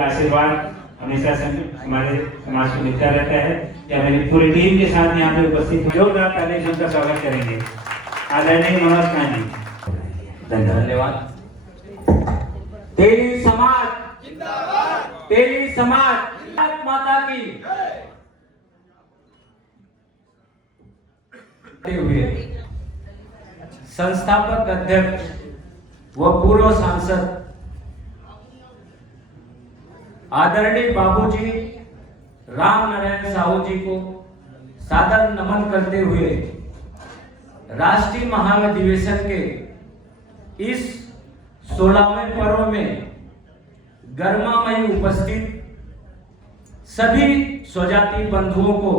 आशीर्वाद हमेशा हमारे समाज को मिलता रहता है। या मेरी पूरी टीम के साथ यहाँ पे उपस्थित जोरदार ताली से उनका स्वागत करेंगे। आदरणीय मनोज खान जी, धन्यवाद। तेली समाज जिंदाबाद, तेली समाज भारत माता की हुए संस्थापक अध्यक्ष व पूर्व सांसद आदरणीय बाबूजी राम नारायण साहू जी को सादर नमन करते हुए राष्ट्रीय महाधिवेशन के इस 16वें पर्व में गर्मामयी उपस्थित सभी स्वजाति बंधुओं को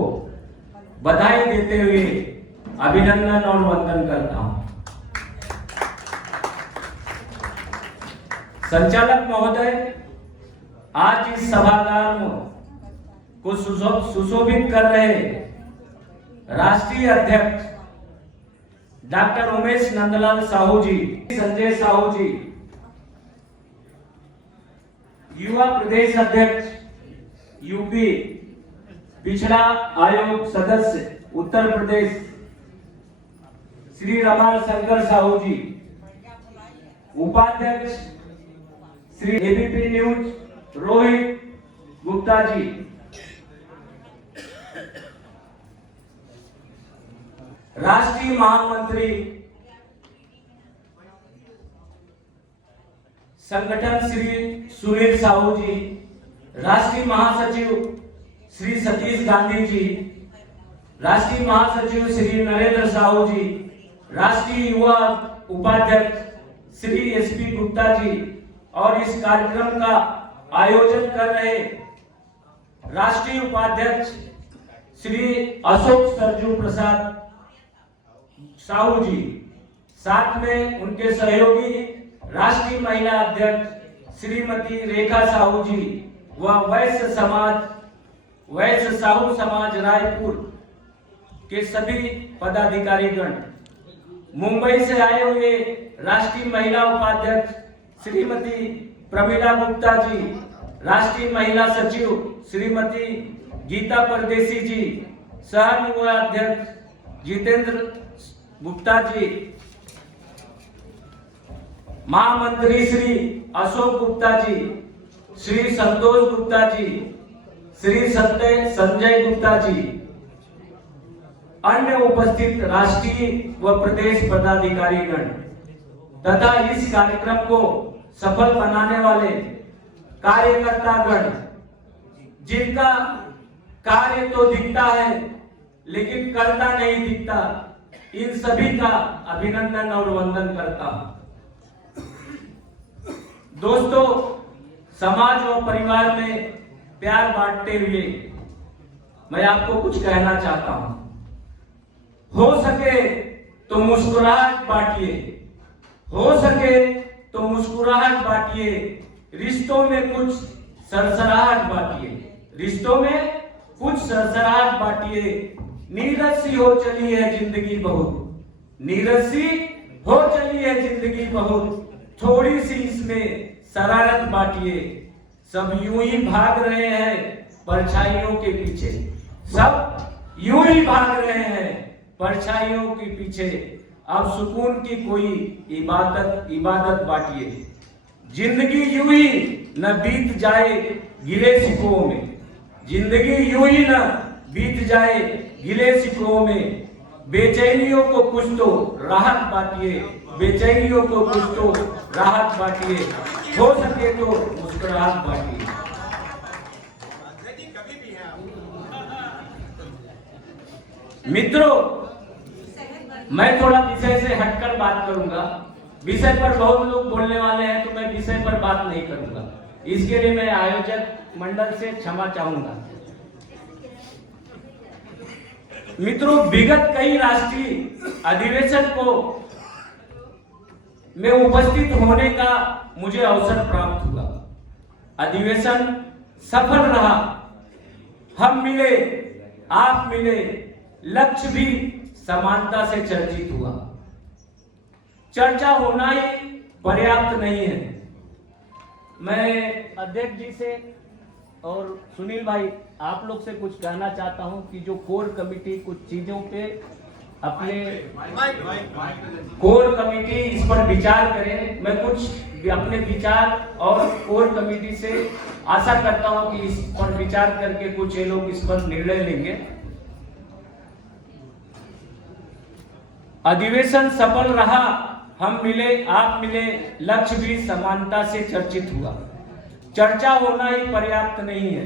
बधाई देते हुए अभिनंदन और वंदन करता हूं। संचालक महोदय, आज इस सभागार को सुशोभित कर रहे राष्ट्रीय अध्यक्ष डॉक्टर उमेश नंदलाल साहू जी, संजय साहू जी, युवा प्रदेश अध्यक्ष यूपी पिछड़ा आयोग सदस्य उत्तर प्रदेश श्री रमाल शंकर साहू जी, उपाध्यक्ष श्री एबीपी न्यूज रोहित गुप्ता जी, राष्ट्रीय महामंत्री संगठन श्री सुनील साहू जी, राष्ट्रीय महासचिव श्री सतीश गांधी जी, राष्ट्रीय महासचिव श्री नरेंद्र साहू जी, राष्ट्रीय युवा उपाध्यक्ष श्री एसपी गुप्ता जी और इस कार्यक्रम का आयोजन कर रहे राष्ट्रीय उपाध्यक्ष श्री अशोक सरजू प्रसाद साहू जी, साथ में उनके सहयोगी राष्ट्रीय महिला अध्यक्ष श्रीमती रेखा साहू जी व वैश्य साहू समाज रायपुर के सभी पदाधिकारीगण, मुंबई से आए हुए राष्ट्रीय महिला उपाध्यक्ष श्रीमती प्रमिला गुप्ता जी, राष्ट्रीय महिला सचिव श्रीमती गीता परदेसी जी, सह युवा अध्यक्ष जितेंद्र गुप्ता जी, महामंत्री श्री अशोक गुप्ता जी, श्री संतोष गुप्ता जी, श्री संजय गुप्ता जी, अन्य उपस्थित राष्ट्रीय व प्रदेश पदाधिकारीगण तथा इस कार्यक्रम को सफल बनाने वाले कार्यकर्तागण, जिनका कार्य तो दिखता है लेकिन करता नहीं दिखता, इन सभी का अभिनंदन और वंदन करता हूं। दोस्तों, समाज और परिवार में प्यार बांटते हुए मैं आपको कुछ कहना चाहता हूं। हो सके तो मुस्कुराहट बांटिए, हो सके तो मुस्कुराहट बांटिए, रिश्तों में कुछ सरसराहट बांटिए, रिश्तों में कुछ सरसराहट बांटिए। नीरस सी हो चली है जिंदगी बहुत, नीरस सी हो चली है जिंदगी बहुत, थोड़ी सी इसमें शरारत बांटिए। सब यूं ही भाग रहे हैं परछाइयों के पीछे, सब यूं ही भाग रहे हैं परछाइयों के पीछे। अब सुकून की कोई इबादत बांटिए। जिंदगी यूं ही न बीत जाए गिले शिकवों में, जिंदगी यूं ही न बीत जाए गिले शिकवों में। बेचैनियों को कुछ तो राहत बांटिए, बेचैनियों को कुछ तो राहत बांटिए, हो सके तो मुस्कुराहट बांटिए। मित्रों, मैं थोड़ा विषय से हटकर बात करूंगा। विषय पर बहुत लोग बोलने वाले हैं तो मैं विषय पर बात नहीं करूंगा। इसके लिए मैं आयोजक मंडल से क्षमा चाहूंगा। मित्रों, विगत कई राष्ट्रीय अधिवेशन को में उपस्थित होने का मुझे अवसर प्राप्त हुआ। अधिवेशन सफल रहा, हम मिले, आप मिले, लक्ष्य भी समानता से चर्चित हुआ। चर्चा होना ही पर्याप्त नहीं है। मैं अध्यक्ष जी से और सुनील भाई आप लोग से कुछ कहना चाहता हूं कि जो कोर कमेटी कुछ चीजों पे अपने कोर कमेटी इस पर विचार करे। मैं कुछ अपने विचार और कोर कमेटी से आशा करता हूं कि इस पर विचार करके कुछ ये लोग इस पर निर्णय लेंगे। अधिवेशन सफल रहा, हम मिले, आप मिले, लक्ष्य भी समानता से चर्चित हुआ। चर्चा होना ही पर्याप्त नहीं है,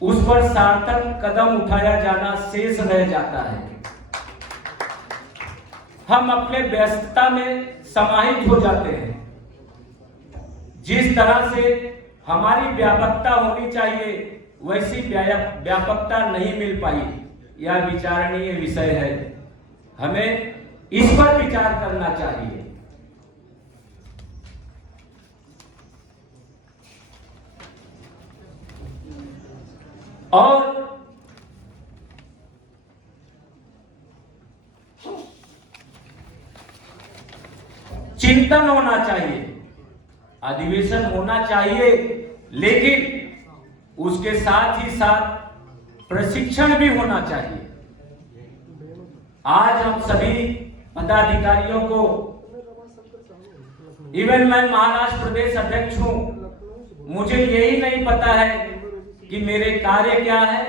उस पर सार्थक कदम उठाया जाना शेष रह जाता है। हम अपने व्यस्तता में समाहित हो जाते हैं। जिस तरह से हमारी व्यापकता होनी चाहिए वैसी व्यापकता नहीं मिल पाई। यह विचारणीय विषय है, हमें इस पर विचार करना चाहिए। और चिंतन होना चाहिए, अधिवेशन होना चाहिए, लेकिन उसके साथ ही साथ प्रशिक्षण भी होना चाहिए। आज हम सभी पदाधिकारियों को, इवन मैं महाराष्ट्र प्रदेश अध्यक्ष हूं, मुझे यही नहीं पता है कि मेरे कार्य क्या है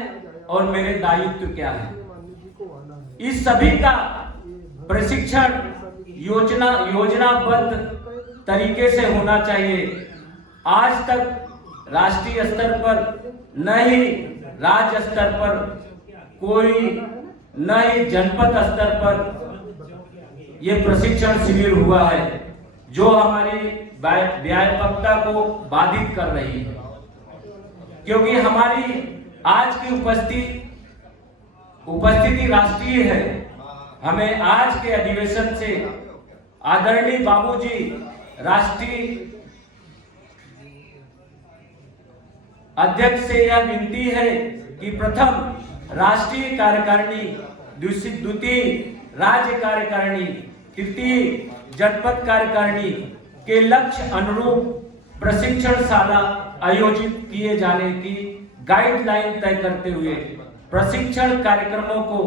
और मेरे दायित्व क्या है। इस सभी का प्रशिक्षण योजनाबद्ध तरीके से होना चाहिए। आज तक राष्ट्रीय स्तर पर न ही राज्य स्तर पर कोई, न ही जनपद स्तर पर यह प्रशिक्षण शिविर हुआ है जो हमारी व्यापकता को बाधित कर रही है। क्योंकि हमारी आज की उपस्थिति राष्ट्रीय है। हमें आज के अधिवेशन से आदरणीय बाबूजी राष्ट्रीय अध्यक्ष से यह विनती है कि प्रथम राष्ट्रीय कार्यकारिणी, द्वितीय राज्य कार्यकारिणी, तृतीय जनपद कार्यकारिणी के लक्ष्य अनुरूप प्रशिक्षणशाला आयोजित किए जाने की गाइडलाइन तय करते हुए प्रशिक्षण कार्यक्रमों को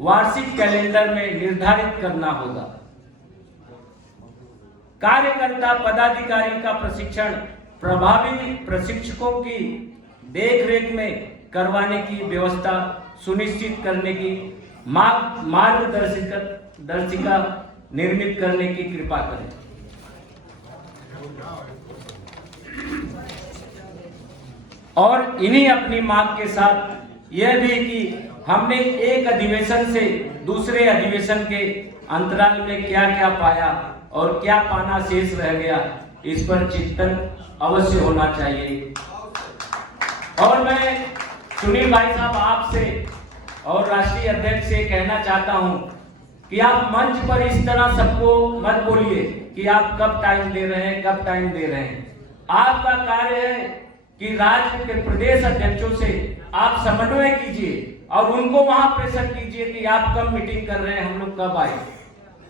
वार्षिक कैलेंडर में निर्धारित करना होगा। कार्यकर्ता पदाधिकारी का प्रशिक्षण प्रभावी प्रशिक्षकों की देखरेख में करवाने की व्यवस्था सुनिश्चित करने की मार्गदर्शिका निर्मित करने की कृपा करें। और इन्हीं अपनी मांग के साथ यह भी कि हमने एक अधिवेशन से दूसरे अधिवेशन के अंतराल में क्या क्या पाया और क्या पाना शेष रह गया, इस पर चिंतन अवश्य होना चाहिए। और मैं सुनील भाई साहब आपसे और राष्ट्रीय अध्यक्ष से कहना चाहता हूं कि आप मंच पर इस तरह सबको मत बोलिए कि आप कब टाइम दे रहे हैं, कब टाइम दे रहे हैं। आपका कार्य है कि राज्य के प्रदेश अध्यक्षों से आप समन्वय कीजिए और उनको वहां प्रेशर कीजिए कि आप कब मीटिंग कर रहे हैं, हम लोग कब आए।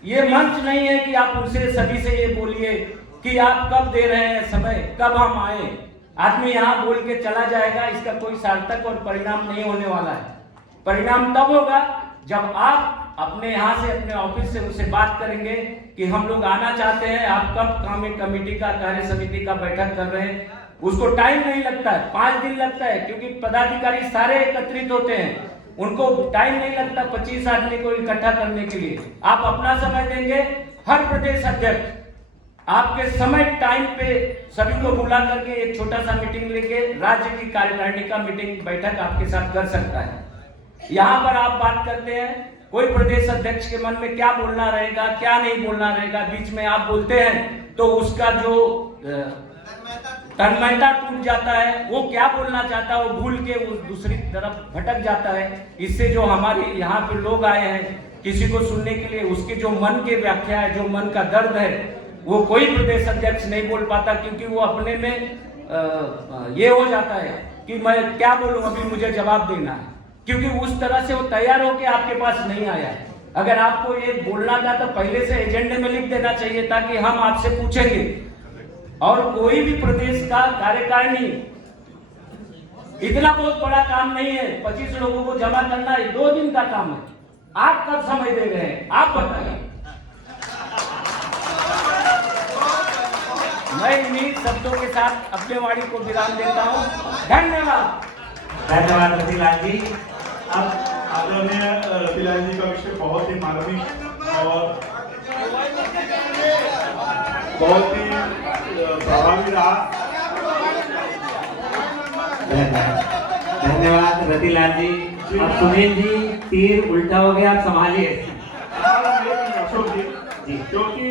ये मंच नहीं है कि आप उनसे सभी से ये बोलिए कि आप कब दे रहे हैं समय, कब हम आए। आदमी यहाँ बोल के चला जाएगा, इसका कोई सार्थक और परिणाम नहीं होने वाला है। परिणाम तब होगा जब आप अपने यहाँ से, अपने ऑफिस से उनसे बात करेंगे कि हम लोग आना चाहते हैं, आप कब कमेटी का, कार्य समिति का बैठक कर रहे हैं। उसको टाइम नहीं लगता है, 5 दिन लगता है, क्योंकि पदाधिकारी सारे एकत्रित होते हैं, उनको टाइम नहीं लगता 25 आदमी को इकट्ठा करने के लिए। आप अपना समय देंगे, हर प्रदेश अध्यक्ष आपके समय टाइम पे सभी को बुला करके एक छोटा सा मीटिंग लेके राज्य की कार्यकारिणी का मीटिंग बैठक आपके साथ कर सकता है। यहाँ पर आप बात करते हैं, कोई प्रदेश अध्यक्ष के मन में क्या बोलना रहेगा, क्या नहीं बोलना रहेगा, बीच में आप बोलते हैं तो उसका जो तन्मयता टूट जाता है। वो क्या बोलना चाहता है वो भूल के वो दूसरी तरफ भटक जाता है। इससे जो हमारे यहाँ पे लोग आए हैं किसी को सुनने के लिए, उसके जो मन के व्याख्या है, जो मन का दर्द है, वो कोई प्रदेश अध्यक्ष नहीं बोल पाता, क्योंकि वो अपने में ये हो जाता है कि मैं क्या बोलूं, अभी मुझे जवाब देना है, क्योंकि उस तरह से वो तैयार होकर आपके पास नहीं आया है। अगर आपको ये बोलना था तो पहले से एजेंडे में लिख देना चाहिए, ताकि हम आपसे पूछेंगे और कोई भी प्रदेश का कार्यकारिणी इतना बहुत बड़ा काम नहीं है। 25 लोगों को जमा करना 2 दिन का काम है। आप कब समय दे रहे हैं, आप बताइए। मैं इन्हीं शब्दों के साथ अपने वाणी को विराम देता हूं। धन्यवाद। धन्यवाद रतिलाल जी। अब आदरणीय रतिलाल जी का विषय बहुत ही मार्मिक और बहुत ही प्रभावी रहा। धन्यवाद रतिलाल जी। अब सुनील जी, तीर उल्टा हो गया, आप संभालिए।